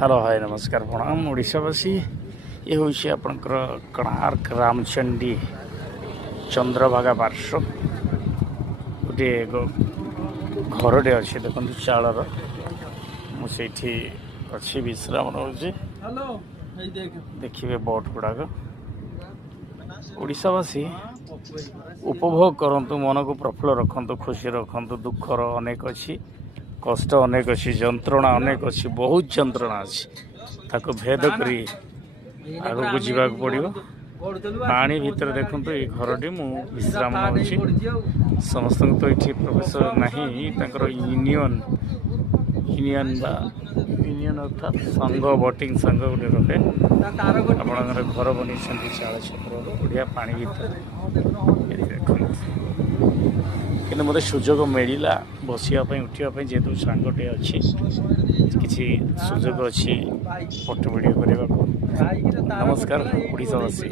Hello hi नमस्कार प्रणाम ओडावासी ये हूँ आपणकर कोणार्क रामचंडी चंद्रभागा पार्श्व गोटे घरटे अच्छे देखो चालर मुझे अच्छी विश्राम रोचे देखिए बोट गुड़ाक ओडावासी उपभोग करंतु मन को प्रफुल्ल रखु खुशी रखु दुखर अनेक अच्छी कष्ट अनेक अच्छी जंत्रणा अनेक अच्छी बहुत जंत्रणा अच्छी ताको भेद करी आगू को जीवाक पड़ो पानी भीतर देखो ये घरटी मु विश्राम नौची समस्त तो ये प्रवेश नहीं यूनियन यूनियन यूनियन अर्थात संघ बोटिंग संघ गोटे रहे आप घर बन चाल छत्र बढ़िया पानी भीतर देखो कि मत सुजोग मिलला बसापी उठापी जेहतु सांगटे अच्छी किसी सुजोग अच्छी फोटो वीडियो करने को नमस्कार ओडावासी।